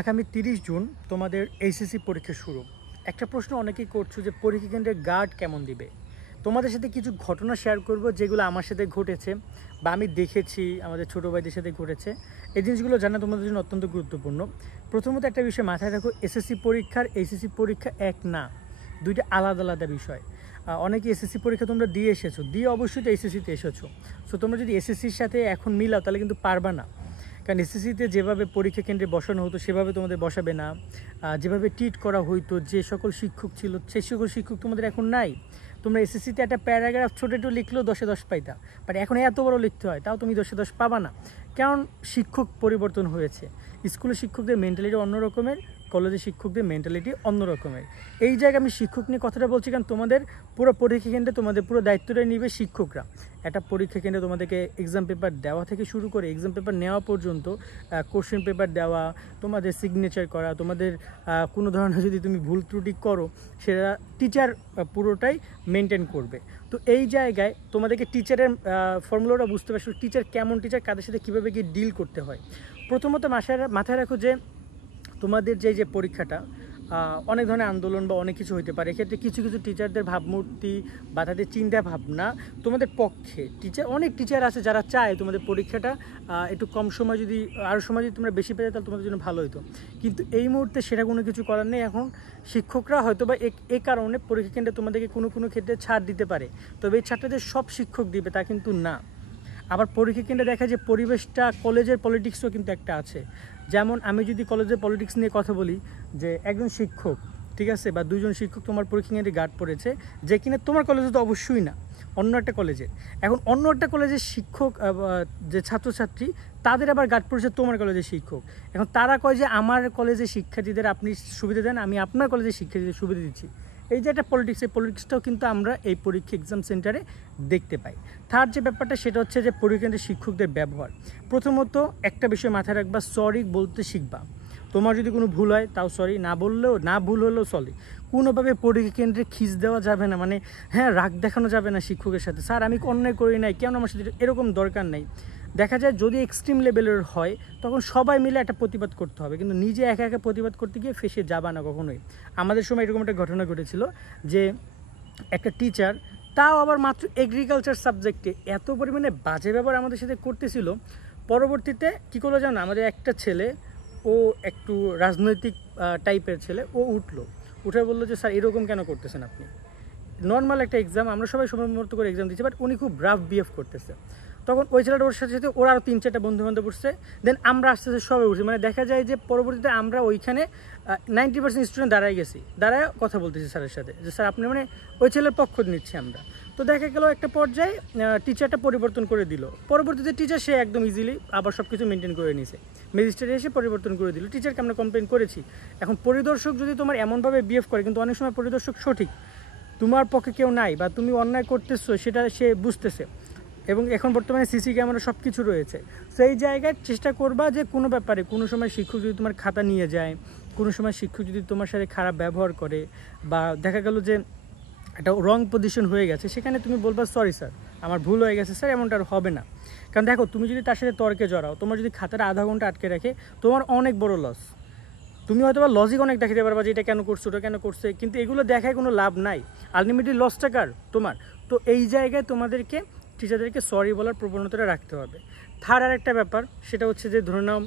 আগামী 30 জুন তোমাদের এইচএসসি পরীক্ষা শুরু। একটা প্রশ্ন অনেকেই করছো যে পরীক্ষা কেন্দ্রে গার্ড কেমন দিবে। তোমাদের সাথে কিছু ঘটনা শেয়ার করব যেগুলো আমার সাথে ঘটেছে বা আমি দেখেছি, আমাদের ছোটো ভাইদের সাথে ঘটেছে। এই জিনিসগুলো জানা তোমাদের জন্য অত্যন্ত গুরুত্বপূর্ণ। প্রথমত একটা বিষয় মাথায় রাখো, এসএসসি পরীক্ষার এইচএসসি পরীক্ষা এক না, দুইটা আলাদা আলাদা বিষয়। অনেকে এসএসসি পরীক্ষা তোমরা দিয়ে এসেছো, দিয়ে অবশ্যই তো এসএসসিতে এসেছো। সো তোমরা যদি এসএসসির সাথে এখন মিলাও তাহলে কিন্তু পারবা না। কারণ এসএসসিতে যেভাবে পরীক্ষা কেন্দ্রে বসানো হতো সেভাবে তোমাদের বসাবে না, যেভাবে ট্রিট করা হইতো, যে সকল শিক্ষক ছিল সেই সকল শিক্ষক তোমাদের এখন নাই। তোমরা এসএসসিতে একটা প্যারাগ্রাফ ছোটো একটু লিখলেও 10-এ 10 পাইতা, বাট এখন এত বড় লিখতে হয়, তাও তুমি 10-এ 10 পাবা না। কারণ শিক্ষক পরিবর্তন হয়েছে। স্কুলের শিক্ষকদের মেন্টালিটি অন্য রকমের, কলেজের শিক্ষকদের মেন্টালিটি অন্য রকমের। এই জায়গায় আমি শিক্ষক নিয়ে কথাটা বলছি কারণ তোমাদের পুরো পরীক্ষা কেন্দ্রে তোমাদের পুরো দায়িত্বটা নিবে শিক্ষকরা। একটা পরীক্ষা কেন্দ্রে তোমাদেরকে এক্সাম পেপার দেওয়া থেকে শুরু করে এক্সাম পেপার নেওয়া পর্যন্ত, কোশ্চেন পেপার দেওয়া, তোমাদের সিগনেচার করা, তোমাদের কোনো ধরনের যদি তুমি ভুল ত্রুটি করো সেটা টিচার পুরোটাই মেনটেন করবে। তো এই জায়গায় তোমাদেরকে টিচারের ফর্মুলাটা বুঝতে পারছো, টিচার কেমন টিচার, কাদের সাথে কীভাবে গিয়ে ডিল করতে হয়। প্রথমত মাথায় রাখো যে তোমাদের যে পরীক্ষাটা অনেক ধরনের আন্দোলন বা অনেক কিছু হতে পারে। এক্ষেত্রে কিছু কিছু টিচারদের ভাবমূর্তি বা তাদের চিন্তা ভাবনা তোমাদের পক্ষে। অনেক টিচার আছে যারা চায় তোমাদের পরীক্ষাটা একটু কম সময়, যদি আরও সময় যদি তোমরা বেশি পেতে তাহলে তোমাদের জন্য ভালো হতো। কিন্তু এই মুহূর্তে সেটা কোনো কিছু করার নেই। এখন শিক্ষকরা হয়তো বা এই কারণে পরীক্ষা কেন্দ্রে তোমাদেরকে কোনো কোনো ক্ষেত্রে ছাড় দিতে পারে, তবে এই ছাড়টা যে সব শিক্ষক দিবে তা কিন্তু না। আবার পরীক্ষা কেন্দ্রে দেখা যায় পরিবেশটা, কলেজের পলিটিক্সও কিন্তু একটা আছে। যেমন আমি যদি কলেজের পলিটিক্স নিয়ে কথা বলি, যে একজন শিক্ষক, ঠিক আছে, বা দুজন শিক্ষক তোমার পরীক্ষা কেন্দ্রে গার্ড পড়েছে, যে কিনা তোমার কলেজে তো অবশ্যই না, অন্য একটা কলেজের। এখন অন্য একটা কলেজের শিক্ষক, যে ছাত্রছাত্রী তাদের আবার গার্ড পড়েছে তোমার কলেজের শিক্ষক। এখন তারা কয় যে আমার কলেজের শিক্ষার্থীদের আপনি সুবিধা দেন, আমি আপনার কলেজের শিক্ষার্থীদের সুবিধা দিচ্ছি। এই যে একটা পলিটিক্স, এই পলিটিক্সটাও কিন্তু আমরা এই পরীক্ষা এক্সাম সেন্টারে দেখতে পাই। থার্ড যে ব্যাপারটা সেটা হচ্ছে যে পরীক্ষা কেন্দ্রের শিক্ষকদের ব্যবহার। প্রথমত একটা বিষয় মাথায় রাখবা, সরি বলতে শিখবা। তোমার যদি কোনো ভুল হয় তাও সরি, না ভুল হলেও সরি। কোনোভাবে পরীক্ষা কেন্দ্রে খিস দেওয়া যাবে না, মানে হ্যাঁ রাগ দেখানো যাবে না শিক্ষকের সাথে, স্যার আমি অন্যায় করি নাই, কেন আমার সাথে, এরকম দরকার নেই। দেখা যায় যদি এক্সট্রিম লেভেলের হয় তখন সবাই মিলে একটা প্রতিবাদ করতে হবে, কিন্তু নিজে একা একা প্রতিবাদ করতে গিয়ে ফেসে যাবা না কখনোই। আমাদের সময় এরকম একটা ঘটনা ঘটেছিল যে একটা টিচার, তাও আবার মাত্র এগ্রিকালচার সাবজেক্টে, এত পরিমাণে বাজে ব্যবহার আমাদের সাথে করতেছিল। পরবর্তীতে কী করলো জানো, আমাদের একটা ছেলে, ও একটু রাজনৈতিক টাইপের ছেলে, ও উঠে বললো যে স্যার এরকম কেন করতেছেন আপনি, নর্মাল একটা এক্সাম, আমরা সবাই সময় মতো করে এক্সাম দিচ্ছি, বাট উনি খুব রাফ বিহেভ করতেছে। তখন ওই ছেলেটা ওর সাথে সাথে ওরা আরও 3-4টা বন্ধুবান্ধব উঠছে, দেন আমরা আস্তে আস্তে সবাই উঠছি। মানে দেখা যায় যে পরবর্তীতে আমরা ওইখানে 90% স্টুডেন্ট দাঁড়ায় কথা বলতেছি স্যারের সাথে, যে স্যার আপনি, মানে ওই ছেলের পক্ষ নিচ্ছি আমরা। তো দেখা গেল একটা পর্যায়ে টিচারটা পরিবর্তন করে দিল। পরবর্তীতে টিচার সে একদম ইজিলি আবার সব কিছু মেনটেন করে নিয়েছে, ম্যাজিস্ট্রেট এসে পরিবর্তন করে দিল। টিচারকে আমরা কমপ্লেন করেছি। এখন পরিদর্শক যদি তোমার এমনভাবে বিহেভ করে, কিন্তু অনেক সময় পরিদর্শক সঠিক, তোমার পক্ষে কেউ নাই বা তুমি অন্যায় করতেছো সেটা সে বুঝতেছে, এবং এখন বর্তমানে সিসি ক্যামেরা সব কিছু রয়েছে। সেই জায়গায় চেষ্টা করবা যে কোনো ব্যাপারে, কোনো সময় শিক্ষক যদি তোমার খাতা নিয়ে যায়, কোনো সময় শিক্ষক যদি তোমার সাথে খারাপ ব্যবহার করে, বা দেখা গেল যে একটা রং পজিশন হয়ে গেছে, সেখানে তুমি বলবা সরি স্যার আমার ভুল হয়ে গেছে স্যার, এমনটা আর হবে না। কারণ দেখো, তুমি যদি তার সাথে তর্কে জড়াও, তোমার যদি খাতাটা আধা ঘন্টা আটকে রাখে, তোমার অনেক বড় লস। তুমি হয়তো বা লজিক অনেক দেখাতে পারবা যে এটা কেন করছো, ওটা কেন করছে, কিন্তু এগুলো দেখায় কোনো লাভ নাই, আলটিমেটলি লসটা কার, তোমার। তো এই জায়গায় তোমাদেরকে টিচারদেরকে সরি বলার প্রবণতাটা রাখতে হবে। থার্ড আর একটা ব্যাপার, সেটা হচ্ছে যে ধরে নাও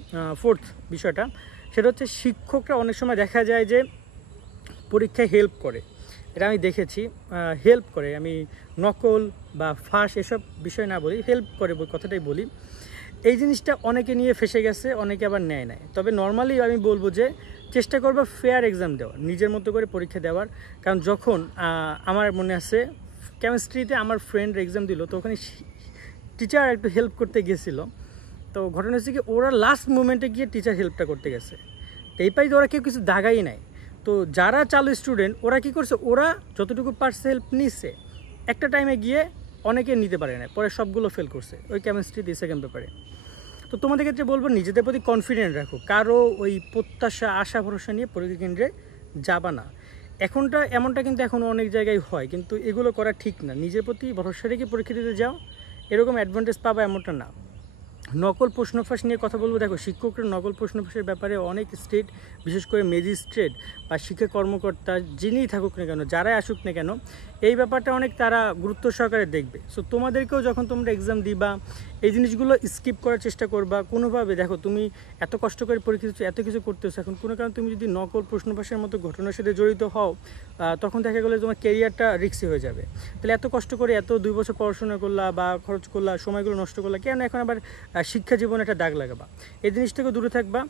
ফোর্থ বিষয়টা, সেটা হচ্ছে শিক্ষকরা অনেক সময় দেখা যায় যে পরীক্ষায় হেল্প করে। এটা আমি দেখেছি, হেল্প করে, আমি নকল বা ফাঁস এসব বিষয় না বলি, হেল্প করে কথাটাই বলি। এই জিনিসটা অনেকে নিয়ে ফেসে গেছে, অনেকে আবার নেয় নাই। তবে নর্মালি আমি বলবো যে চেষ্টা করবো ফেয়ার এক্সাম দেওয়ার, নিজের মতো করে পরীক্ষা দেওয়ার। কারণ যখন আমার মনে আছে কেমিস্ট্রিতে আমার ফ্রেন্ড এক্সাম দিল, তো ওখানে টিচার একটু হেল্প করতে গেছিলো। তো ঘটনা হচ্ছে কি, ওরা লাস্ট মোমেন্টে গিয়ে টিচার হেল্পটা করতে গেছে, তো এই পাই ওরা কেউ কিছু দাগাই নাই। তো যারা চালু স্টুডেন্ট ওরা কি করছে, ওরা যতটুকু পারছে হেল্প নিচ্ছে, একটা টাইমে গিয়ে অনেকে নিতে পারে না, পরে সবগুলো ফেল করছে ওই কেমিস্ট্রি দিয়ে সেকেন্ড পেপারে। তো তোমাদের ক্ষেত্রে বলবো নিজেদের প্রতি কনফিডেন্ট রাখো, কারো ওই প্রত্যাশা আশা ভরসা নিয়ে পরীক্ষা কেন্দ্রে যাবা না। এমনটা কিন্তু এখন অনেক জায়গায় হয়, কিন্তু এগুলো করা ঠিক না। নিজের প্রতি ভরসা রেখে পরীক্ষা দিতে যাও, এরকম অ্যাডভান্টেজ পাবা এমনটা না। নকল প্রশ্ন ফাঁস নিয়ে কথা বলবো। দেখো, শিক্ষকরা নকল প্রশ্ন ফাঁসের ব্যাপারে অনেক স্টেট, বিশেষ করে ম্যাজিস্ট্রেট বা শিক্ষা কর্মকর্তা যিনিই থাকুক না কেন, যারাই আসুক না কেন, এই ব্যাপারটা অনেক তারা গুরুত্ব সহকারে দেখবে। সো তোমাদেরকেও যখন তোমরা এক্সাম দিবা, এই জিনিসগুলো স্কিপ করার চেষ্টা করবা কোনোভাবে। দেখো, তুমি এত কষ্ট করে পরীক্ষা দিচ্ছ, এত কিছু করতেছো, এখন কোনো কারণে তুমি যদি নকল প্রশ্ন ফাঁসের মতো ঘটনার সাথে জড়িত হও, তখন দেখা গেলে তোমার ক্যারিয়ারটা রিস্কি হয়ে যাবে। তাহলে এত কষ্ট করে এত 2 বছর পড়াশোনা করলা বা খরচ করলা, সময়গুলো নষ্ট করলা, কেন এখন আবার শিক্ষা জীবনে একটা দাগ লাগাবা? এই জিনিস থেকে দূরে থাকবা।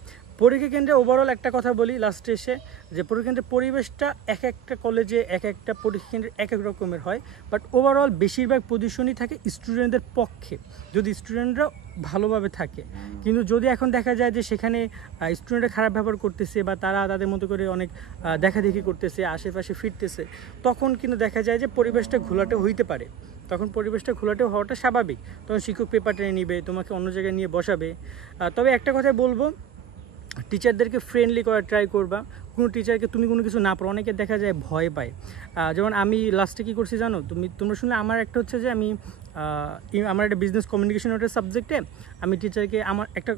পরীক্ষা কেন্দ্রে ওভারঅল একটা কথা বলি লাস্টে এসে, যে পরীক্ষা কেন্দ্রের পরিবেশটা এক একটা কলেজে এক একটা পরীক্ষা কেন্দ্রে এক এক রকমের হয়, বাট ওভারঅল বেশিরভাগ পজিশনই থাকে স্টুডেন্টদের পক্ষে, যদি স্টুডেন্টরা ভালোভাবে থাকে। কিন্তু যদি এখন দেখা যায় যে সেখানে স্টুডেন্টরা খারাপ ব্যবহার করতেছে বা তারা তাদের মতো করে অনেক দেখাদেখি করতেছে, আশেপাশে ফিরতেছে, তখন কিন্তু দেখা যায় যে পরিবেশটা ঘোলাটে হইতে পারে। তখন পরিবেশটা ঘোলাটে হওয়াটা স্বাভাবিক। তখন শিক্ষক পেপার টেনে নিবে, তোমাকে অন্য জায়গায় নিয়ে বসাবে। তবে একটা কথা বলবো, টিচারদেরকে ফ্রেন্ডলি করার ট্রাই করবা। কোনো টিচারকে তুমি কোনো কিছু না পারো, অনেকে দেখা যায় ভয় পায়। যেমন আমি লাস্টে কী করছি জানো, তোমরা শুনলে, আমার একটা হচ্ছে যে আমি আমার একটা বিজনেস কমিউনিকেশন একটা সাবজেক্টে আমি টিচারকে, আমার একটা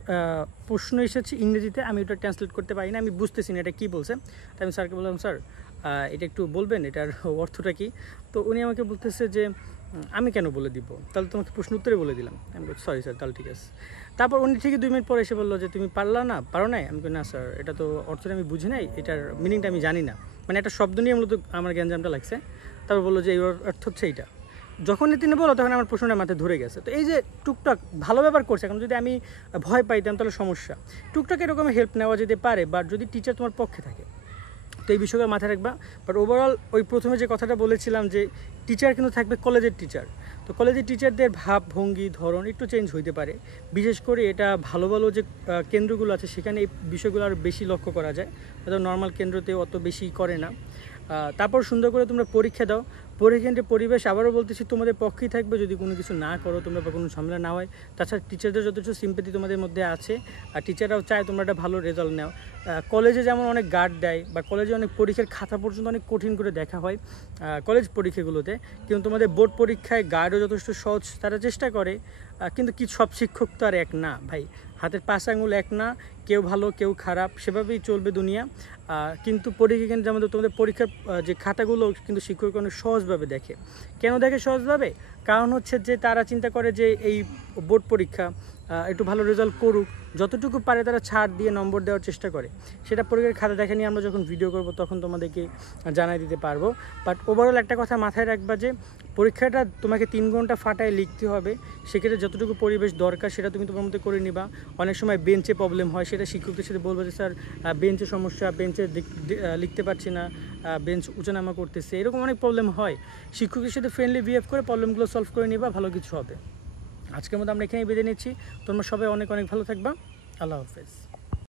প্রশ্ন এসেছে ইংরেজিতে, আমি ওটা ট্রান্সলেট করতে পারি না, আমি বুঝতেছি না এটা কী বলছে। তাই আমি স্যারকে বললাম, স্যার এটা একটু বলবেন, এটার অর্থটা কী? তো উনি আমাকে বলতেছে যে আমি কেন বলে দিব, তাহলে তোমাকে প্রশ্ন উত্তরে বলে দিলাম। আমি বলছি সরি স্যার, তাহলে ঠিক আছে। তারপর উনি ঠিকই 2 মিনিট পরে এসে বললো যে তুমি পারো নাই? আমি বলি না স্যার, এটা তো অর্থটা আমি বুঝি নাই, এটার মিনিংটা আমি জানি না, মানে একটা শব্দ নিয়ে মূলত আমার জ্ঞানজামটা লাগছে। তারপর বললো যে এই অর্থ হচ্ছে এইটা। যখনই তিনি বলো তখন আমার প্রশ্নটা মাথায় ধরে গেছে। তো এই যে টুকটাক ভালো ব্যাপার করছে, এখন যদি আমি ভয় পাইতাম তাহলে সমস্যা। টুকটাক এরকম হেল্প নেওয়া যেতে পারে, বাট যদি টিচার তোমার পক্ষে থাকে, তো এই বিষয়টা মাথায় রাখবা। বাট ওভারঅল ওই প্রথমে যে কথাটা বলেছিলাম যে টিচার কিন্তু থাকবে কলেজের টিচার, তো কলেজের টিচারদের ভাব ভঙ্গি ধরন একটু চেঞ্জ হইতে পারে। বিশেষ করে এটা ভালো ভালো যে কেন্দ্রগুলো আছে সেখানে এই বিষয়গুলো আরও বেশি লক্ষ্য করা যায়, হয়তো নর্মাল কেন্দ্রতে অত বেশি করে না। তারপর সুন্দর করে তোমরা পরীক্ষা দাও। পরীক্ষার পরিবেশ আবারও বলতেছি তোমাদের পক্ষেই থাকবে যদি কোনো কিছু না করো তোমরা বা কোনো ঝামেলা না হয়। তাছাড়া টিচারদের যথেষ্ট সিম্পেথি তোমাদের মধ্যে আছে, আর টিচাররাও চায় তোমরা একটা ভালো রেজাল্ট নাও। কলেজে যেমন অনেক গার্ড দেয় বা কলেজে অনেক পরীক্ষার খাতা পর্যন্ত অনেক কঠিন করে দেখা হয় কলেজ পরীক্ষাগুলোতে, কিন্তু তোমাদের বোর্ড পরীক্ষায় গার্ডও যথেষ্ট সহজ তারা চেষ্টা করে। কিন্তু কি সব শিক্ষক তো আর এক না ভাই, হাতের 5 আঙুল এক না, কেউ ভালো কেউ খারাপ, সেভাবেই চলবে দুনিয়া। কিন্তু পরীক্ষা কেন্দ্রে আমাদের তোমাদের পরীক্ষার যে খাতাগুলো কিন্তু শিক্ষক অনেক সহজভাবে দেখে। কেন দেখে সহজভাবে? কারণ হচ্ছে যে তারা চিন্তা করে যে এই বোর্ড পরীক্ষা একটু ভালো রেজাল্ট করুক, যতটুকু পারে তারা ছাড় দিয়ে নম্বর দেওয়ার চেষ্টা করে। সেটা পরীক্ষার খাতা দেখে নিয়ে আমরা যখন ভিডিও করব তখন তোমাদেরকে জানাই দিতে পারবো। বাট ওভারঅল একটা কথা মাথায় রাখবা যে পরীক্ষাটা তোমাকে 3 ঘন্টা ফাটায় লিখতে হবে, সেক্ষেত্রে যতটুকু পরিবেশ দরকার সেটা তুমি তোমার মধ্যে করে নিবা। অনেক সময় বেঞ্চে প্রবলেম হয়, সেটা শিক্ষকদের সাথে বলবো যে স্যার বেঞ্চে সমস্যা, বেঞ্চে লিখতে পারছি না, বেঞ্চ উঁচানামা করতেছে, এরকম অনেক প্রবলেম হয়। শিক্ষকের সাথে ফ্রেন্ডলি বিহেভ করে প্রবলেমগুলো সলভ করে নিবা, ভালো কিছু হবে। আজকের মতো আমরা এখানেই বেঁধে নিচ্ছি। তোমরা সবাই অনেক অনেক ভালো থাকবা। আল্লাহ হাফেজ।